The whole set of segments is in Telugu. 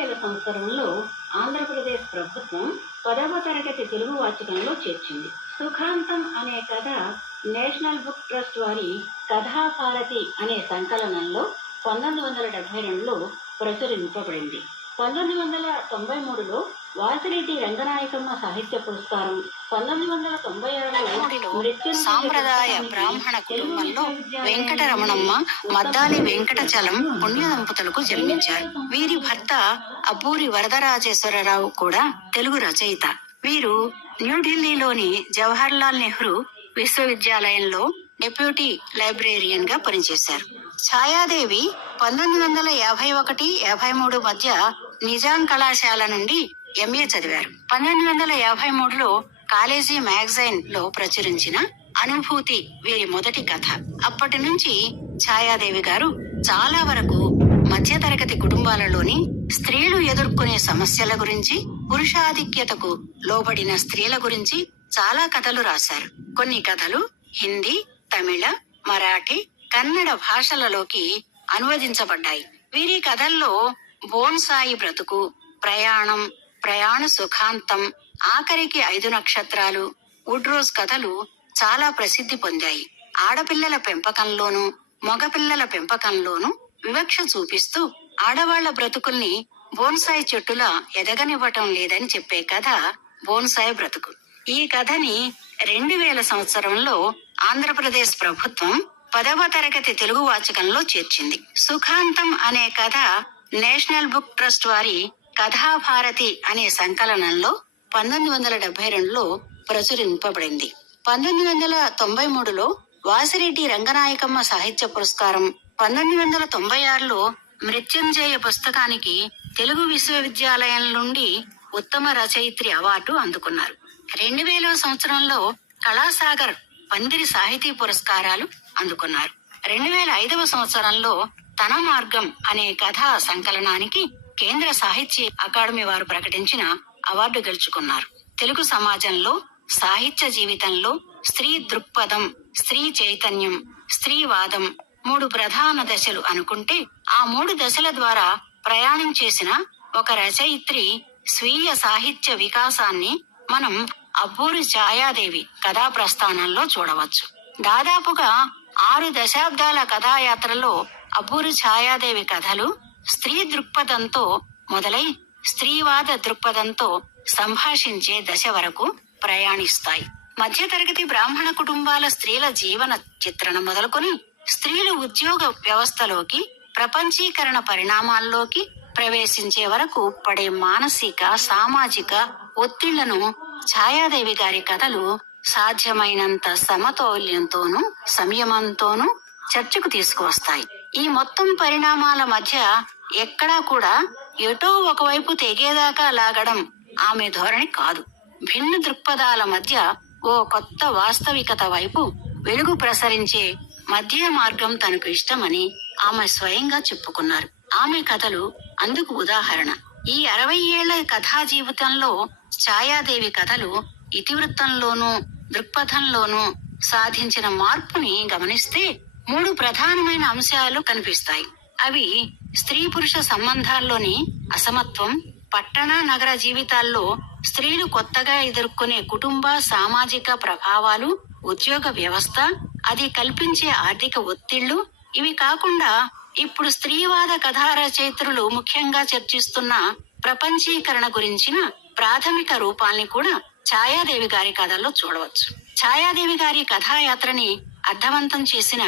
వేల సంవత్సరంలో ఆంధ్రప్రదేశ్ ప్రభుత్వం పదవ తరగతి తెలుగు వాచకంలో చేర్చింది. సుఖాంతం అనే కథ నేషనల్ బుక్ ట్రస్ట్ వారి కథాభారతి అనే సంకలనంలో పంతొమ్మిది వందల డెబ్బై రెండులో ప్రచురింపబడింది. పంతొమ్మిది వందల తొంభై మూడులో వాసిరెడ్డి రంగనాయకమ్మ సాహిత్య పురస్కారం సాంప్రదాయ బ్రాహ్మణ కుటుంబంలో వెంకటరమణమ్మ మద్దాలి వెంకటచలం పుణ్య దంపతులకు జన్మించారు. వీరి భర్త అబ్బూరి వరదరాజేశ్వరరావు కూడా తెలుగు రచయిత. వీరు న్యూఢిల్లీలోని జవహర్లాల్ నెహ్రూ విశ్వవిద్యాలయంలో డిప్యూటీ లైబ్రేరియన్గా పనిచేశారు. ఛాయాదేవి పంతొమ్మిది వందల యాభై ఒకటి యాభై మూడు మధ్య నిజాం కళాశాల నుండి ఎంఏ చదివారు. పంతొమ్మిది వందల యాభై మూడులో కాలేజీ మ్యాగజైన్లో ప్రచురించిన అనుభూతి వీరి మొదటి కథ. అప్పటి నుంచి ఛాయాదేవి గారు చాలా వరకు మధ్యతరగతి కుటుంబాలలోని స్త్రీలు ఎదుర్కొనే సమస్యల గురించి పురుషాధిక్యతకు లోబడిన స్త్రీల గురించి చాలా కథలు రాశారు. కొన్ని కథలు హిందీ తమిళ మరాఠీ కన్నడ భాషలలోకి అనువదించబడ్డాయి. వీరి కథల్లో బోన్సాయి బ్రతుకు ప్రయాణం ప్రయాణ సుఖాంతం ఆఖరికి ఐదు నక్షత్రాలు వుడ్రోజ్ కథలు చాలా ప్రసిద్ధి పొందాయి. ఆడపిల్లల పెంపకంలోనూ మగపిల్లల పెంపకంలోనూ వివక్ష చూపిస్తూ ఆడవాళ్ళ బ్రతుకుల్ని బోన్సాయి చెట్టులా ఎదగనివ్వటం లేదని చెప్పే కథ బోన్సాయి బ్రతుకు. ఈ కథని రెండు వేల సంవత్సరంలో ఆంధ్రప్రదేశ్ ప్రభుత్వం పదవ తరగతి తెలుగు వాచకంలో చేర్చింది. సుఖాంతం అనే కథ నేషనల్ బుక్ ట్రస్ట్ వారి కథాభారతి అనే సంకలనంలో పంతొమ్మిది వందల డెబ్బై రెండులో ప్రచురింపబడింది. పంతొమ్మిది వందల తొంభై మూడులో వాసిరెడ్డి రంగనాయకమ్మ సాహిత్య పురస్కారం పంతొమ్మిది వందల తొంభై ఆరులో మృత్యుంజయ పుస్తకానికి తెలుగు విశ్వవిద్యాలయం నుండి ఉత్తమ రచయిత్రి అవార్డు అందుకున్నారు. రెండు వేల సంవత్సరంలో కళాసాగర్ పందిరి సాహితీ పురస్కారాలు అందుకున్నారు. రెండు వేల ఐదవ సంవత్సరంలో తన మార్గం అనే కథా సంకలనానికి కేంద్ర సాహిత్య అకాడమీ వారు ప్రకటించిన అవార్డు గెలుచుకున్నారు. తెలుగు సమాజంలో సాహిత్య జీవితంలో స్త్రీ దృక్పథం స్త్రీ చైతన్యం స్త్రీవాదం మూడు ప్రధాన దశలు అనుకుంటే ఆ మూడు దశల ద్వారా ప్రయాణం చేసిన ఒక రచయిత్రి స్వీయ సాహిత్య వికాసాన్ని మనం అబ్బూరి ఛాయాదేవి కథా ప్రస్థానంలో చూడవచ్చు. దాదాపుగా ఆరు దశాబ్దాల కథాయాత్రలో అబ్బూరి ఛాయాదేవి కథలు స్త్రీ దృక్పథంతో మొదలై స్త్రీవాద దృక్పథంతో సంభాషించే దశ వరకు ప్రయాణిస్తాయి. మధ్యతరగతి బ్రాహ్మణ కుటుంబాల స్త్రీల జీవన చిత్రణ మొదలుకొని స్త్రీలు ఉద్యోగ వ్యవస్థలోకి ప్రపంచీకరణ పరిణామాల్లోకి ప్రవేశించే వరకు పడే మానసిక సామాజిక ఒత్తిళ్ళను ఛాయాదేవి గారి కథలు సాధ్యమైనంత సమతౌల్యంతోనూ సంయమంతోనూ చర్చకు తీసుకువస్తాయి. ఈ మొత్తం పరిణామాల మధ్య ఎక్కడా కూడా ఎటో ఒకవైపు తెగేదాకా లాగడం ఆమె ధోరణి కాదు. భిన్న దృక్పథాల మధ్య ఓ కొత్త వాస్తవికత వైపు వెలుగు ప్రసరించే మధ్య మార్గం తనకు ఇష్టమని ఆమె స్వయంగా చెప్పుకున్నారు. ఆమె కథలు అందుకు ఉదాహరణ. ఈ అరవై ఏళ్ళ కథా జీవితంలో ఛాయాదేవి కథలు ఇతివృత్తంలోనూ దృక్పథంలోనూ సాధించిన మార్పుని గమనిస్తే మూడు ప్రధానమైన అంశాలు కనిపిస్తాయి. అవి స్త్రీ పురుష సంబంధాల్లోని అసమత్వం పట్టణ నగర జీవితాల్లో స్త్రీలు కొత్తగా ఎదుర్కొనే కుటుంబ సామాజిక ప్రభావాలు ఉద్యోగ వ్యవస్థ అది కల్పించే ఆర్థిక ఒత్తిళ్ళు ఇవి కాకుండా ఇప్పుడు స్త్రీవాద కథా రచయిత్రులు ముఖ్యంగా చర్చిస్తున్న ప్రపంచీకరణ గురించిన ప్రాథమిక రూపాల్ని కూడా ఛాయాదేవి గారి కథల్లో చూడవచ్చు. ఛాయాదేవి గారి కథాయాత్రని అర్థవంతం చేసిన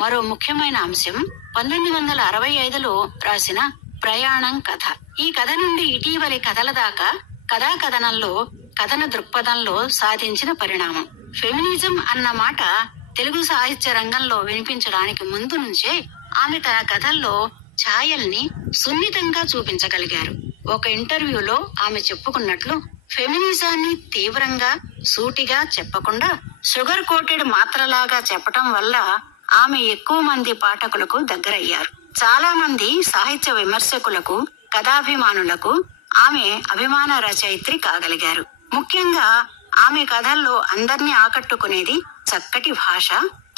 మరో ముఖ్యమైన అంశం పంతొమ్మిది వందల అరవై ఐదులో రాసిన ప్రయాణం కథ. ఈ కథ నుండి ఇటీవలి కథల దాకా కథా కథనంలో కథన దృక్పథంలో సాధించిన పరిణామం. ఫెమినిజం అన్న మాట తెలుగు సాహిత్య రంగంలో వినిపించడానికి ముందు నుంచే ఆమె తన కథల్లో ఛాయల్ని సున్నితంగా చూపించగలిగారు. ఒక ఇంటర్వ్యూలో ఆమె చెప్పుకున్నట్లు ఫెమినిజాన్ని తీవ్రంగా సూటిగా చెప్పకుండా షుగర్ కోటెడ్ మాత్రలాగా చెప్పటం వల్ల ఆమె ఎక్కువ మంది పాఠకులకు దగ్గరయ్యారు. చాలా మంది సాహిత్య విమర్శకులకు కథాభిమానులకు ఆమె అభిమాన రచయిత్రి కాగలిగారు. ముఖ్యంగా ఆమె కథల్లో అందర్నీ ఆకట్టుకునేది చక్కటి భాష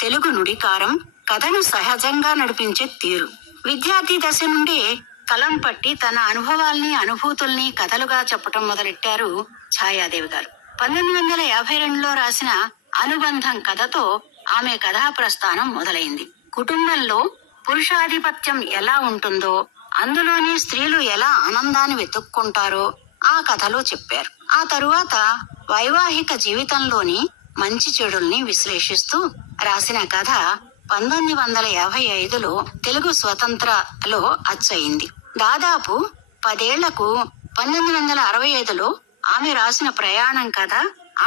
తెలుగు నుడికారం కథను సహజంగా నడిపించే తీరు. విద్యార్థి దశ నుండి కలం పట్టి తన అనుభవాల్ని అనుభూతుల్ని కథలుగా చెప్పటం మొదలెట్టారు ఛాయాదేవి గారు. పంతొమ్మిది వందల యాభై రెండులో రాసిన అనుబంధం కథతో ఆమె కథా ప్రస్థానం మొదలైంది. కుటుంబంలో పురుషాధిపత్యం ఎలా ఉంటుందో అందులోని స్త్రీలు ఎలా ఆనందాన్ని వెతుక్కుంటారో ఆ కథలో చెప్పారు. ఆ తరువాత వైవాహిక జీవితంలోని మంచి చెడుల్ని విశ్లేషిస్తూ రాసిన కథ పంతొమ్మిది వందల యాభై ఐదులో తెలుగు స్వతంత్రలో అచ్చయింది. దాదాపు పదేళ్ళకు పంతొమ్మిది వందల అరవై ఐదులో ఆమె రాసిన ప్రయాణం కథ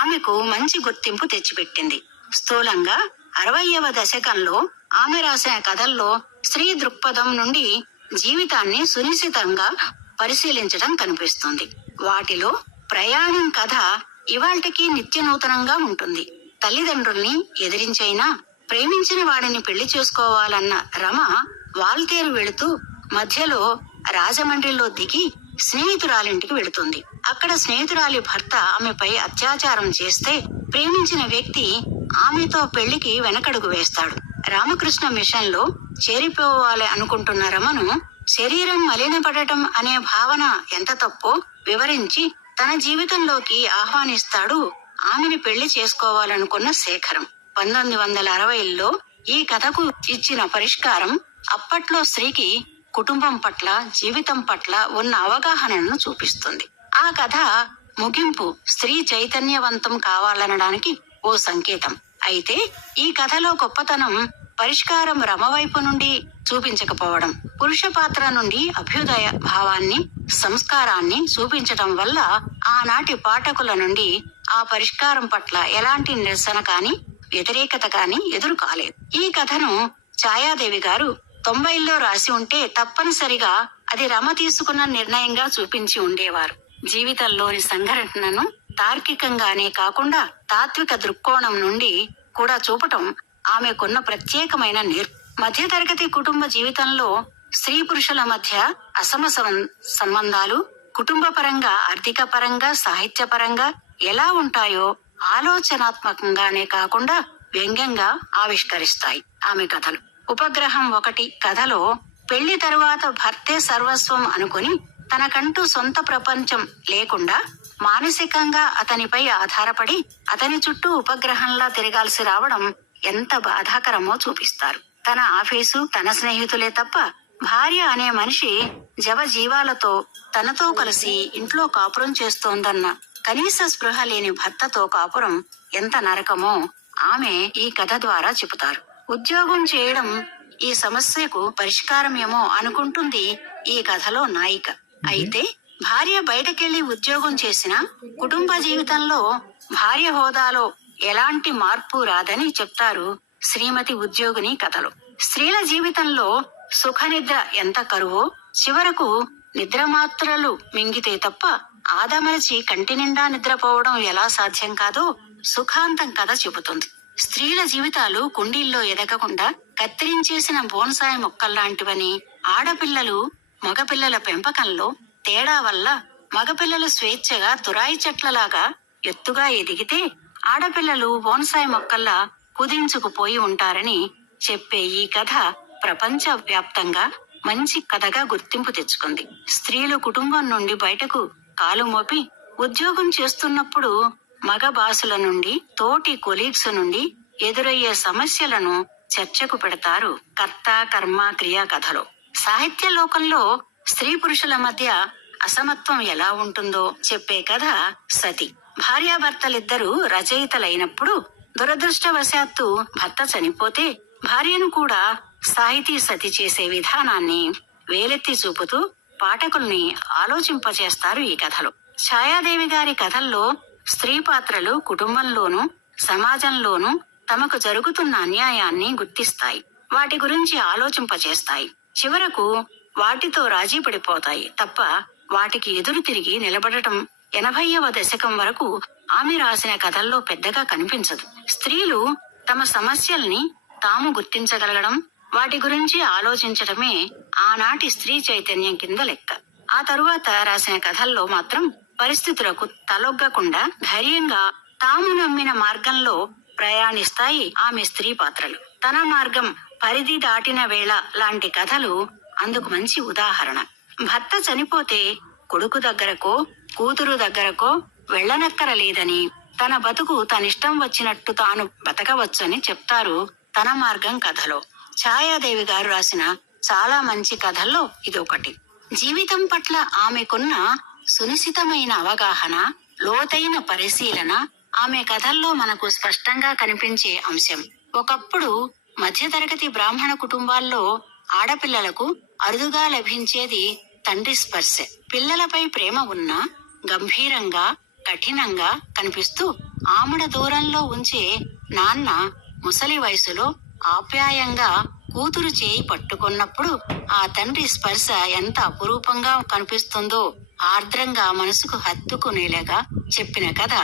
ఆమెకు మంచి గుర్తింపు తెచ్చిపెట్టింది. స్థూలంగా అరవయవ దశకంలో ఆమె రాసిన కథల్లో స్త్రీ దృక్పథం నుండి జీవితాన్ని సునిశ్చితంగా పరిశీలించడం కనిపిస్తుంది. వాటిలో ప్రయాణం కథ ఇవాళ్టికి నిత్య నూతనంగా ఉంటుంది. తల్లిదండ్రుల్ని ఎదిరించైనా ప్రేమించిన వాడిని పెళ్ళి చేసుకోవాలన్న రమ వాల్తేరు వెళుతూ మధ్యలో రాజమండ్రిలో దిగి స్నేహితురాలింటికి వెళుతుంది. అక్కడ స్నేహితురాలి భర్త ఆమెపై అత్యాచారం చేస్తే ప్రేమించిన వ్యక్తి ఆమెతో పెళ్ళికి వెనకడుగు వేస్తాడు. రామకృష్ణ మిషన్లో చేరిపోవాలి అనుకుంటున్న రమను శరీరం మలినపడటం అనే భావన ఎంత తప్పో వివరించి తన జీవితంలోకి ఆహ్వానిస్తాడు ఆమెను పెళ్ళి చేసుకోవాలనుకున్న శేఖరం. పంతొమ్మిది వందల అరవైలో ఈ కథకు ఇచ్చిన పరిష్కారం అప్పట్లో స్త్రీకి కుటుంబం పట్ల జీవితం పట్ల ఉన్న అవగాహనను చూపిస్తుంది. ఆ కథ ముగింపు స్త్రీ చైతన్యవంతం కావాలనడానికి ఓ సంకేతం. అయితే ఈ కథలో గొప్పతనం పరిష్కారం రమవైపు నుండి చూపించకపోవడం పురుష పాత్ర నుండి అభ్యుదయ భావాన్ని సంస్కారాన్ని చూపించటం వల్ల ఆనాటి పాఠకుల నుండి ఆ పరిష్కారం పట్ల ఎలాంటి నిరసన కాని వ్యతిరేకత కాని ఎదురు కాలేదు ఈ కథను ఛాయాదేవి గారు తొంభైల్లో రాసి ఉంటే తప్పనిసరిగా అది రమ తీసుకున్న నిర్ణయంగా చూపించి ఉండేవారు. జీవితంలోని సంఘటనను తార్కికంగానే కాకుండా తాత్విక దృక్కోణం నుండి కూడా చూపటం ఆమెకున్న ప్రత్యేకమైన నేర్ మధ్యతరగతి కుటుంబ జీవితంలో స్త్రీ పురుషుల మధ్య అసమ సం- సంబంధాలు కుటుంబ పరంగా ఆర్థిక పరంగా సాహిత్య పరంగా ఎలా ఉంటాయో ఆలోచనాత్మకంగానే కాకుండా వ్యంగ్యంగా ఆవిష్కరిస్తాయి ఆమె కథలు. ఉపగ్రహం ఒకటి కథలో పెళ్ళి తరువాత భర్తే సర్వస్వం అనుకుని తనకంటూ సొంత ప్రపంచం లేకుండా మానసికంగా అతనిపై ఆధారపడి అతని చుట్టూ ఉపగ్రహంలా తిరగాల్సి రావడం ఎంత బాధాకరమో చూపిస్తారు. తన ఆఫీసు తన స్నేహితులే తప్ప భార్య అనే మనిషి జవజీవాలతో తనతో కలిసి ఇంట్లో కాపురం చేస్తోందన్న కనీస స్పృహ లేని భర్తతో కాపురం ఎంత నరకమో ఆమె ఈ కథ ద్వారా చెబుతారు. ఉద్యోగం చేయడం ఈ సమస్యకు పరిష్కారమేమో అనుకుంటుంది ఈ కథలో నాయిక. అయితే భార్య బయటకెళ్ళి ఉద్యోగం చేసిన కుటుంబ జీవితంలో భార్య హోదాలో ఎలాంటి మార్పు రాదని చెప్తారు శ్రీమతి ఉద్యోగిని కథలు. స్త్రీల జీవితంలో సుఖనిద్ర ఎంత కరువో చివరకు నిద్రమాత్రలు మింగితే తప్ప ఆదమరచి కంటి నిండా నిద్రపోవడం ఎలా సాధ్యం కాదో సుఖాంతం కథ చెబుతుంది. స్త్రీల జీవితాలు కుండీల్లో ఎదగకుండా కత్తిరించేసిన బోన్సాయి మొక్కల్లాంటివని ఆడపిల్లలు మగపిల్లల పెంపకంలో తేడా వల్ల మగపిల్లలు స్వేచ్ఛగా దురాయి చెట్లలాగా ఎత్తుగా ఎదిగితే ఆడపిల్లలు బోన్సాయి మొక్కల్లా కుదించుకుపోయి ఉంటారని చెప్పే ఈ కథ ప్రపంచ వ్యాప్తంగా మంచి కథగా గుర్తింపు తెచ్చుకుంది. స్త్రీలు కుటుంబం నుండి బయటకు కాలు మోపి ఉద్యోగం చేస్తున్నప్పుడు మగ బాసుల నుండి తోటి కొలీగ్స్ నుండి ఎదురయ్యే సమస్యలను చర్చకు పెడతారు కర్త కర్మ క్రియా కథలో. సాహిత్య లోకంలో స్త్రీ పురుషుల మధ్య అసమత్వం ఎలా ఉంటుందో చెప్పే కథ సతి. భార్యాభర్తలిద్దరూ రచయితలైనప్పుడు దురదృష్టవశాత్తు భర్త చనిపోతే భార్యను కూడా సాహితీ సతి చేసే విధానాన్ని వేలెత్తి చూపుతూ పాఠకుల్ని ఆలోచింపచేస్తారు ఈ కథలు. ఛాయాదేవి గారి కథల్లో స్త్రీ పాత్రలు కుటుంబంలోనూ సమాజంలోనూ తమకు జరుగుతున్న అన్యాయాన్ని గుర్తిస్తాయి. వాటి గురించి ఆలోచింపచేస్తాయి. చివరకు వాటితో రాజీ పడిపోతాయి తప్ప వాటికి ఎదురు తిరిగి నిలబడటం ఎనభైవ దశకం వరకు ఆమె రాసిన కథల్లో పెద్దగా కనిపించదు. స్త్రీలు తమ సమస్యల్ని తాము గుర్తించగలగడం వాటి గురించి ఆలోచించడమే ఆనాటి స్త్రీ చైతన్యం కింద లెక్క. ఆ తరువాత రాసిన కథల్లో మాత్రం పరిస్థితులకు తలొగ్గకుండా ధైర్యంగా తాము నమ్మిన మార్గంలో ప్రయాణిస్తాయి ఆమె స్త్రీ పాత్రలు. తన మార్గం పరిధి దాటిన వేళ లాంటి కథలు అందుకు మంచి ఉదాహరణ. భర్త చనిపోతే కొడుకు దగ్గరకో కూతురు దగ్గరకో వెళ్ళనక్కరలేదని తన బతుకు తనిష్టం వచ్చినట్టు తాను బతకవచ్చని చెప్తారు తన మార్గం కథలో. ఛాయాదేవి గారు రాసిన చాలా మంచి కథల్లో ఇదొకటి. జీవితం పట్ల ఆమెకున్న సునిశితమైన అవగాహన లోతైన పరిశీలన ఆమె కథల్లో మనకు స్పష్టంగా కనిపించే అంశం. ఒకప్పుడు మధ్యతరగతి బ్రాహ్మణ కుటుంబాల్లో ఆడపిల్లలకు అరుదుగా లభించేది తండ్రి స్పర్శ. పిల్లలపై ప్రేమ ఉన్నా గంభీరంగా కఠినంగా కనిపిస్తూ ఆమడ దూరంలో ఉంచే నాన్న ముసలి వయసులో ఆప్యాయంగా కూతురు చేయి పట్టుకున్నప్పుడు ఆ తండ్రి స్పర్శ ఎంత అపురూపంగా కనిపిస్తుందో ఆర్ద్రంగా మనసుకు హత్తుకునేలాగా చెప్పిన కథ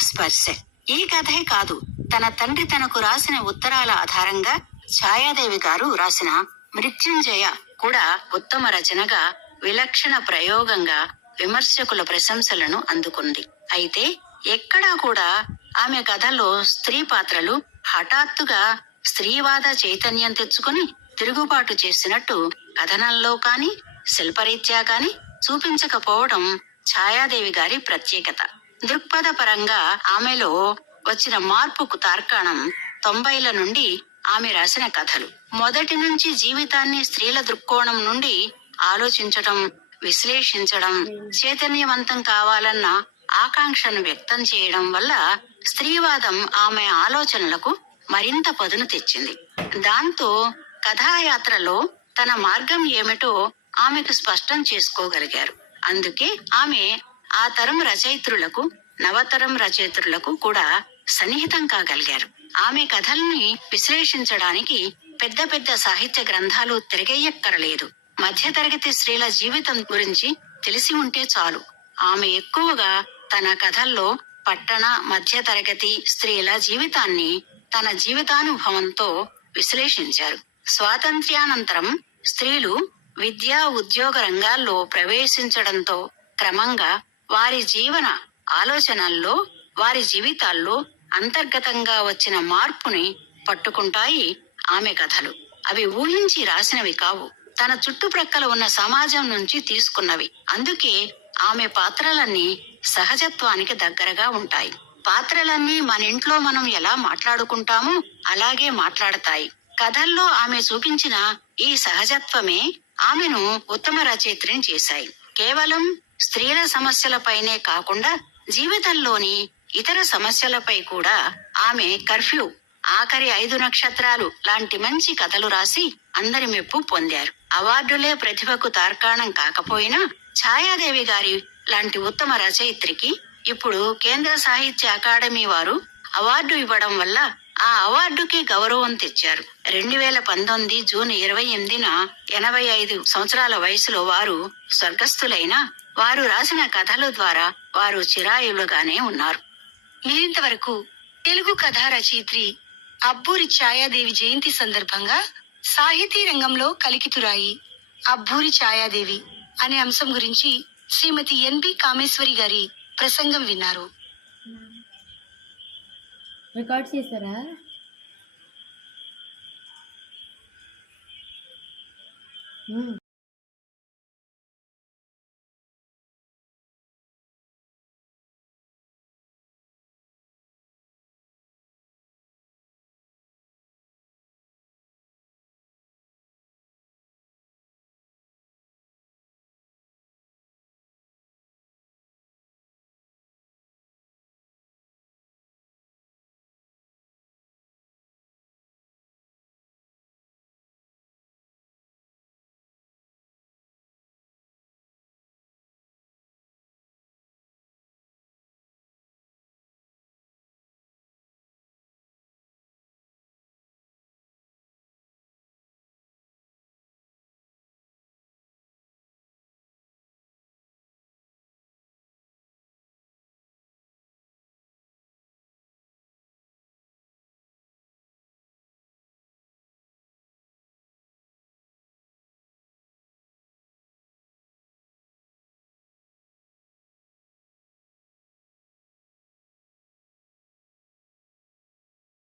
స్పర్శ. ఈ కథే కాదు తన తండ్రి తనకు రాసిన ఉత్తరాల ఆధారంగా ఛాయాదేవి గారు రాసిన మృత్యుంజయ కూడా ఉత్తమ రచనగా విలక్షణ ప్రయోగంగా విమర్శకుల ప్రశంసలను అందుకుంది. అయితే ఎక్కడా కూడా ఆమె కథలో స్త్రీ పాత్రలు హఠాత్తుగా స్త్రీవాద చైతన్యం తెచ్చుకుని తిరుగుబాటు చేసినట్టు కథనంలో కాని శిల్పరీత్యా కాని చూపించకపోవడం ఛాయాదేవి గారి ప్రత్యేకత. దృక్పథ పరంగా ఆమెలో వచ్చిన మార్పుకు తార్కాణం తొంభైల నుండి ఆమె రాసిన కథలు. మొదటి నుంచి జీవితాన్ని స్త్రీల దృక్కోణం నుండి ఆలోచించడం విశ్లేషించడం చైతన్యవంతం కావాలన్న ఆకాంక్షను వ్యక్తం చేయడం వల్ల స్త్రీవాదం ఆమె ఆలోచనలకు మరింత పదును తెచ్చింది. దాంతో కథాయాత్రలో తన మార్గం ఏమిటో ఆమెకు స్పష్టం చేసుకోగలిగారు. అందుకే ఆమె ఆ తరం రచయిత్రులకు నవతరం రచయిత్రులకు కూడా సన్నిహితం కాగలిగారు. ఆమె కథల్ని విశ్లేషించడానికి పెద్ద పెద్ద సాహిత్య గ్రంథాలు తిరగేయక్కరలేదు. మధ్యతరగతి స్త్రీల జీవితం గురించి తెలిసి ఉంటే చాలు. ఆమె ఎక్కువగా తన కథల్లో పట్టణ మధ్యతరగతి స్త్రీల జీవితాన్ని తన జీవితానుభవంతో విశ్లేషించారు. స్వాతంత్ర్యానంతరం స్త్రీలు విద్యా ఉద్యోగ రంగాల్లో ప్రవేశించడంతో క్రమంగా వారి జీవన ఆలోచనల్లో వారి జీవితాల్లో అంతర్గతంగా వచ్చిన మార్పుని పట్టుకుంటాయి ఆమె కథలు. అవి ఊహించి రాసినవి కావు. తన చుట్టుప్రక్కల ఉన్న సమాజం నుంచి తీసుకున్నవి. అందుకే ఆమె పాత్రలన్నీ సహజత్వానికి దగ్గరగా ఉంటాయి. పాత్రలన్నీ మన ఇంట్లో మనం ఎలా మాట్లాడుకుంటామో అలాగే మాట్లాడతాయి. కథల్లో ఆమె చూపించిన ఈ సహజత్వమే ఆమెను ఉత్తమ రచయిత్రిని చేశాయి. కేవలం స్త్రీల సమస్యలపైనే కాకుండా జీవితంలోని ఇతర సమస్యలపై కూడా ఆమె కర్ఫ్యూ ఆఖరి ఐదు నక్షత్రాలు లాంటి మంచి కథలు రాసి అందరి మెప్పు పొందారు. అవార్డులే ప్రతిభకు తార్కాణం కాకపోయినా ఛాయాదేవి గారి లాంటి ఉత్తమ రచయిత్రికి ఇప్పుడు కేంద్ర సాహిత్య అకాడమీ వారు అవార్డు ఇవ్వడం వల్ల ఆ అవార్డుకి గౌరవం తెచ్చారు. రెండు వేల పంతొమ్మిది జూన్ ఇరవై ఎనిమిదిన ఎనభై ఐదు సంవత్సరాల వయసులో వారు స్వర్గస్థులైన వారు రాసిన కథల ద్వారా వారు చిరాయులుగానే ఉన్నారు. మీరింతవరకు తెలుగు కథా రచయిత్రి అబ్బూరి ఛాయాదేవి జయంతి సందర్భంగా సాహితీ రంగంలో కలికితురాయి అబ్బూరి ఛాయాదేవి అనే అంశం గురించి శ్రీమతి ఎన్బి కామేశ్వరి గారి ప్రసంగం విన్నారు. రికార్డ్ చేశారా?